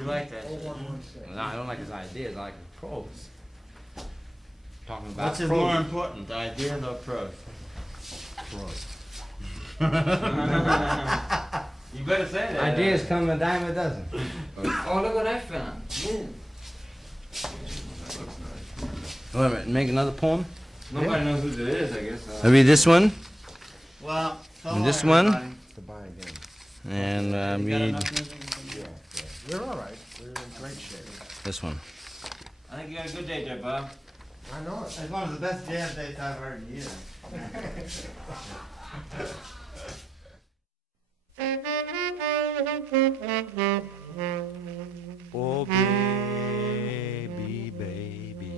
You like that? 0116. No, I don't like his ideas. I like his prose. Talking about What's more important, the ideas or prose? prose. You better say that. Ideas come a dime a dozen. Oh, look what I found. Yeah. Wait a minute, make another poem? Nobody knows who it is, I guess. I'll read this one, Well, and this one, To buy again. and read We're all right. We're in great shape. this one. I think you got a good date there, Bob. I know it. It's one of the best jazz dates I've heard in years. Oh, baby, baby.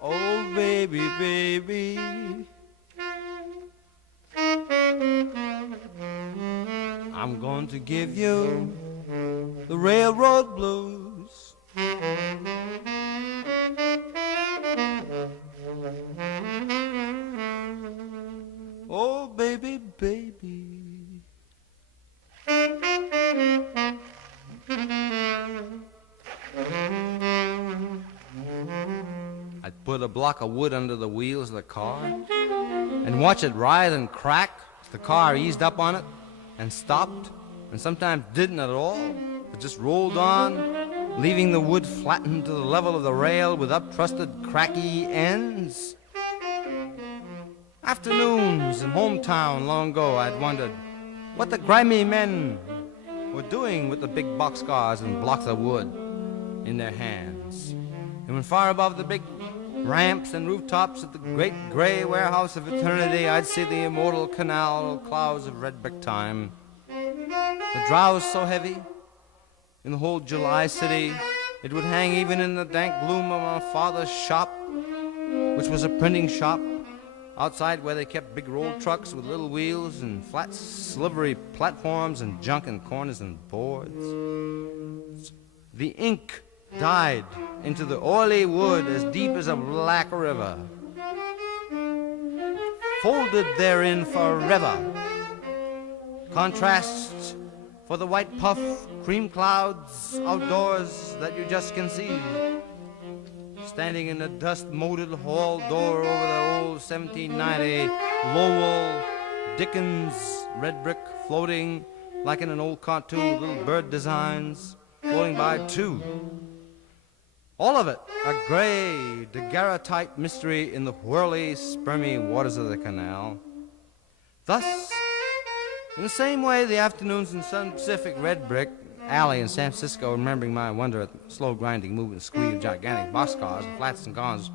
Oh, baby, baby. I'm going to give you the railroad blues. Oh, baby, baby. I'd put a block of wood under the wheels of the car and watch it writhe and crack. The car eased up on it and stopped, and sometimes didn't at all, but just rolled on, leaving the wood flattened to the level of the rail with up-thrusted, cracky ends. Afternoons in hometown long ago, I'd wondered what the grimy men were doing with the big boxcars and blocks of wood in their hands. And when far above the big ramps and rooftops of the great gray warehouse of eternity, I'd see the immortal canal clouds of red brick time. The drowse so heavy in the whole July city, it would hang even in the dank gloom of my father's shop, which was a printing shop, outside where they kept big roll trucks with little wheels and flat slivery platforms and junk in corners and boards. The ink died into the oily wood as deep as a black river, folded therein forever. Contrasts for the white puff cream clouds outdoors that you just can see, standing in the dust-molded hall door over the old 1790 Lowell Dickens red brick floating like in an old cartoon with little bird designs floating by too. All of it a gray, daguerreotype mystery in the whirly, spermy waters of the canal. Thus, in the same way, the afternoons in Sun Pacific red brick alley in San Francisco, remembering my wonder at the slow grinding movement and squeal of gigantic boxcars and flats and cars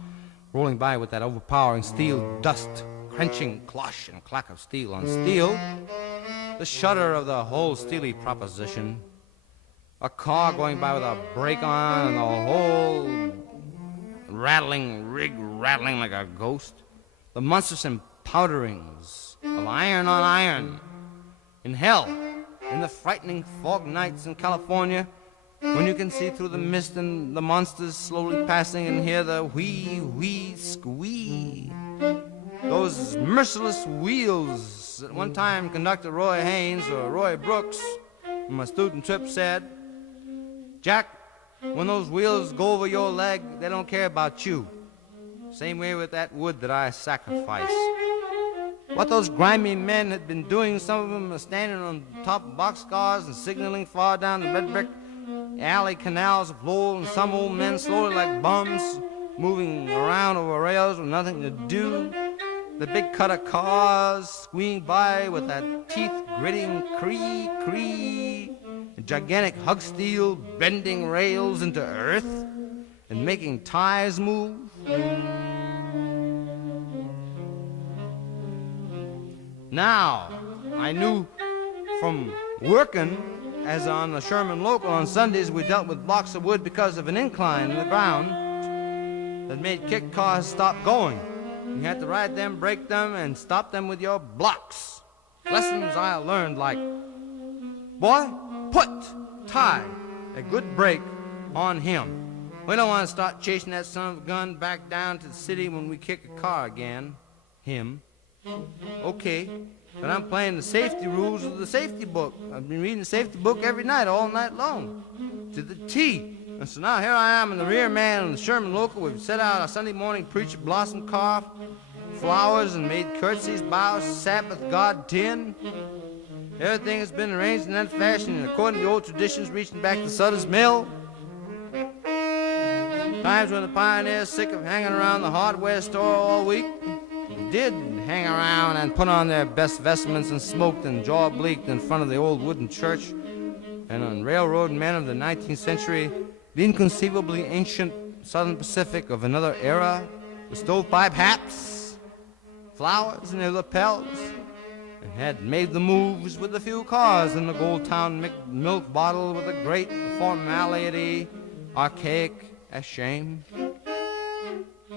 rolling by with that overpowering steel dust, crunching closh and clack of steel on steel, the shudder of the whole steely proposition, a car going by with a brake on and the whole rattling, rig rattling like a ghost, the monstrous empowderings of iron on iron. In hell, in the frightening fog nights in California, when you can see through the mist and the monsters slowly passing and hear the whee, whee, squee. Those merciless wheels that one time conductor Roy Haynes or Roy Brooks on my student trip said, "Jack, when those wheels go over your leg, they don't care about you. Same way with that wood that I sacrifice." What those grimy men had been doing, some of them standing on top of boxcars and signaling far down the red brick alley canals of Lowell, and some old men slowly like bums moving around over rails with nothing to do. The big cutter cars squeeing by with that teeth-gritting cree-cree, gigantic hug steel bending rails into earth and making tires move. Now, I knew from working as on the Sherman Local on Sundays, we dealt with blocks of wood because of an incline in the ground that made kick cars stop going. You had to ride them, break them, and stop them with your blocks. Lessons I learned like, boy, tie a good brake on him. We don't want to start chasing that son of a gun back down to the city when we kick a car again. Him. Okay, But I'm playing the safety rules of the safety book. I've been reading the safety book every night, all night long, to the T. And so now here I am in the rear man of the Sherman Local. We've set out a Sunday morning preacher, blossom carved flowers and made curtsies, bows, Sabbath God 10. Everything has been arranged in that fashion and according to the old traditions reaching back to Sutter's Mill. Times when the pioneers, sick of hanging around the hardware store all week, did hang around and put on their best vestments and smoked and jaw bleaked in front of the old wooden church. And on railroad men of the 19th century, the inconceivably ancient Southern Pacific of another era, with stovepipe hats, flowers in their lapels, and had made the moves with a few cars in the Goldtown milk bottle with a great formality, archaic as shame.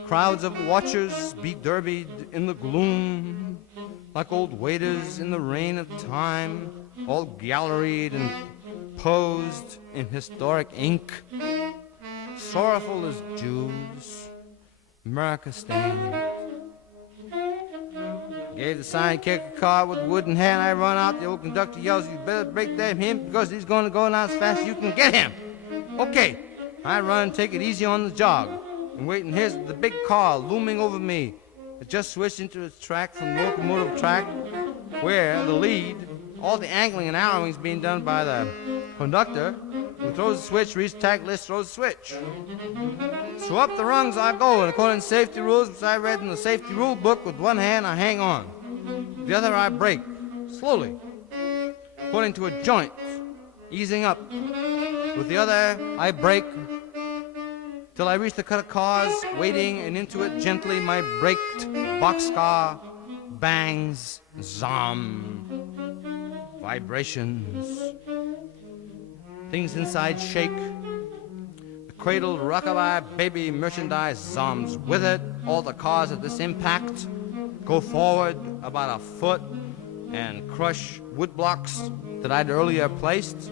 Crowds of watchers be-derbied in the gloom, like old waiters in the rain of time, all galleried and posed in historic ink, sorrowful as Jews, America stained. Gave the sidekick a car with wood in hand. I run out. The old conductor yells, "You better break that him because he's going to go now as fast as you can get him." Okay, I run, take it easy on the jog. And wait, and here's the big car looming over me. It just switched into its track from the locomotive track, where the lead, all the angling and arrowing is being done by the conductor, who throws the switch, reads the tack list, throws the switch. So up the rungs I go, and according to safety rules, which I read in the safety rule book, with one hand I hang on. The other I break, slowly, according to a joint, easing up. With the other I break, till I reach the cut of cars, waiting, and into it gently my braked boxcar bangs, zom, vibrations. Things inside shake. The cradled rockabye baby merchandise zoms with it. All the cars at this impact go forward about a foot and crush wood blocks that I'd earlier placed.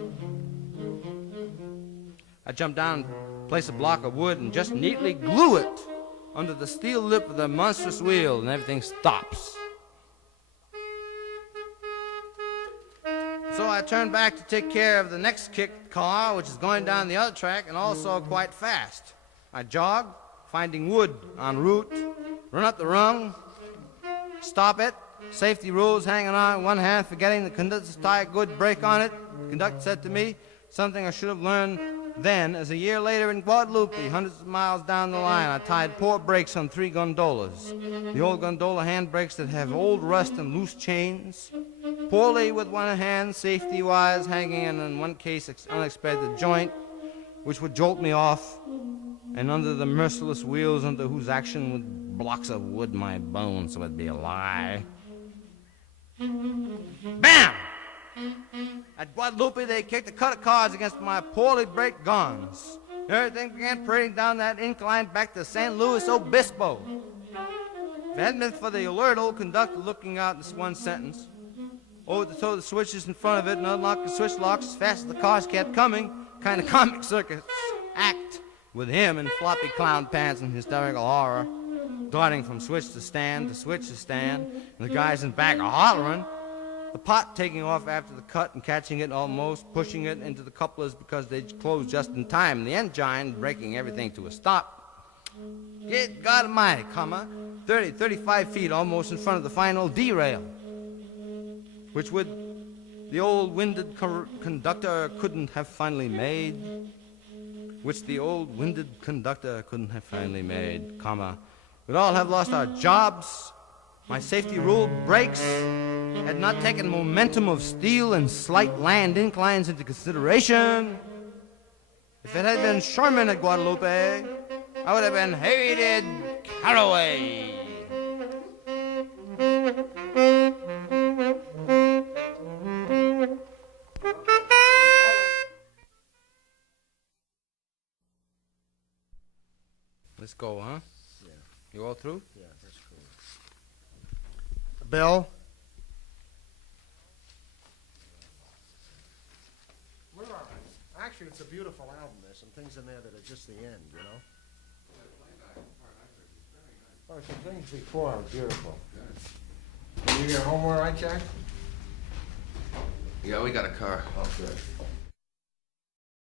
I jump down and place a block of wood and just neatly glue it under the steel lip of the monstrous wheel, and everything stops. So I turn back to take care of the next kicked car, which is going down the other track and also quite fast. I jog, finding wood en route, run up the rung, stop it, safety rules hanging on in one hand, forgetting the conductor's tie a good brake on it. The conductor said to me something I should have learned then, as a year later in Guadalupe, hundreds of miles down the line, I tied poor brakes on 3 gondolas. The old gondola hand brakes that have old rust and loose chains. Poorly with one hand, safety wires hanging in one case, unexpected joint, which would jolt me off, and under the merciless wheels under whose action with blocks of wood my bones would be a lie. Bam! At Guadalupe, they kicked a cut of cars against my poorly braked guns. Everything began parading down that incline back to San Luis Obispo. If it hadn't been for the alert old conductor looking out in this one sentence, to throw the switches in front of it and unlock the switch locks as fast as the cars kept coming, kind of comic circus act with him in floppy clown pants and hysterical horror, darting from switch to stand, and the guys in back are hollering. The pot taking off after the cut and catching it almost, pushing it into the couplers because they closed just in time, the engine breaking everything to a stop. Good God Almighty, 30, 35 feet almost in front of the final derail, which the old winded conductor couldn't have finally made, we'd all have lost our jobs. My safety rule brakes had not taken momentum of steel and slight land inclines into consideration. If it had been Sherman at Guadalupe, I would have been hated caraway. Let's go, huh? Yeah. You all through? Yeah, that's cool. Bill? We're all right. Actually, it's a beautiful album. There's some things in there that are just the end, you know? Oh, some things before are beautiful. Can you get home all right, Jack? Yeah, we got a car. Oh, good.